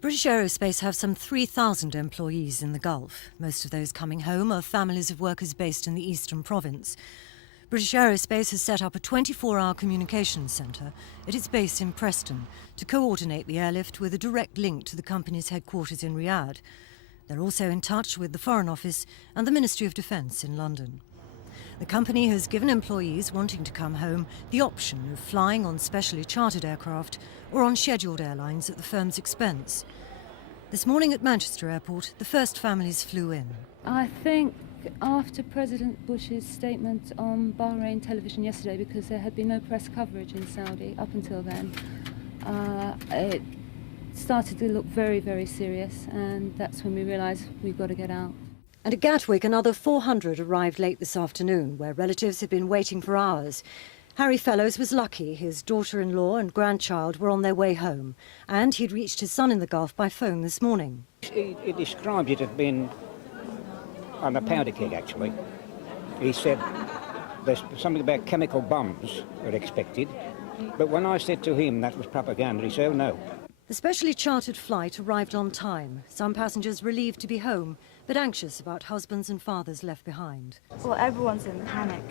British Aerospace have some 3,000 employees in the Gulf. Most of those coming home are families of workers based in the Eastern Province. British Aerospace has set up a 24-hour communications centre at its base in Preston to coordinate the airlift with a direct link to the company's headquarters in Riyadh. They're also in touch with the Foreign Office and the Ministry of Defence in London. The company has given employees wanting to come home the option of flying on specially chartered aircraft or on scheduled airlines at the firm's expense. This morning at Manchester Airport, the first families flew in. I think after President Bush's statement on Bahrain television yesterday, because there had been no press coverage in Saudi up until then, it started to look very, very serious, and that's when we realised we've got to get out. And at Gatwick, another 400 arrived late this afternoon, where relatives had been waiting for hours. Harry Fellows was lucky. His daughter-in-law and grandchild were on their way home, and he'd reached his son in the Gulf by phone this morning. He described it as being on a powder keg, actually. He said there's something about chemical bombs are expected, but when I said to him that was propaganda, he said, oh no. The specially chartered flight arrived on time. Some passengers relieved to be home, but anxious about husbands and fathers left behind. Well, everyone's in panic.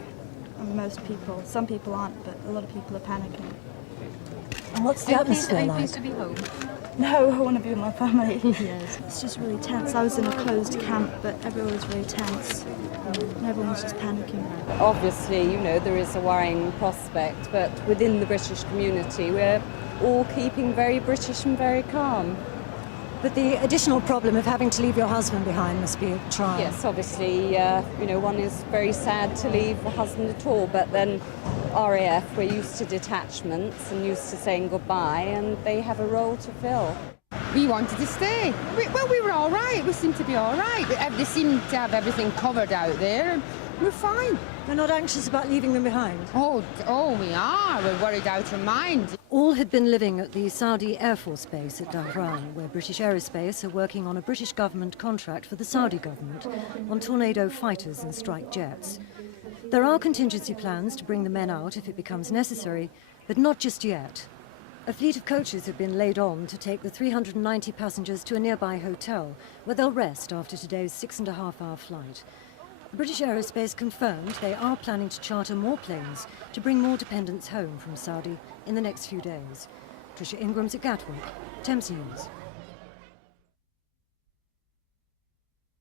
Most people. Some people aren't, but a lot of people are panicking. And what's the atmosphere like? Are you pleased to be home? No, I want to be with my family. Yes. It's just really tense. I was in a closed camp, but everyone was really tense. And everyone was just panicking. Obviously, you know, there is a worrying prospect, but within the British community, we're all keeping very British and very calm. But the additional problem of having to leave your husband behind must be a trial. Yes, obviously, you know, one is very sad to leave the husband at all, but then RAF, we're used to detachments and used to saying goodbye, and they have a role to fill. We wanted to stay. We were all right. We seemed to be all right. They seemed to have everything covered out there, and we're fine. They're not anxious about leaving them behind? Oh, we are. We're worried out of mind. All had been living at the Saudi Air Force base at Dhahran, where British Aerospace are working on a British government contract for the Saudi government on Tornado fighters and strike jets. There are contingency plans to bring the men out if it becomes necessary, but not just yet. A fleet of coaches have been laid on to take the 390 passengers to a nearby hotel, where they'll rest after today's 6.5-hour flight. British Aerospace confirmed they are planning to charter more planes to bring more dependents home from Saudi in the next few days. Tricia Ingram's at Gatwick, Thames News.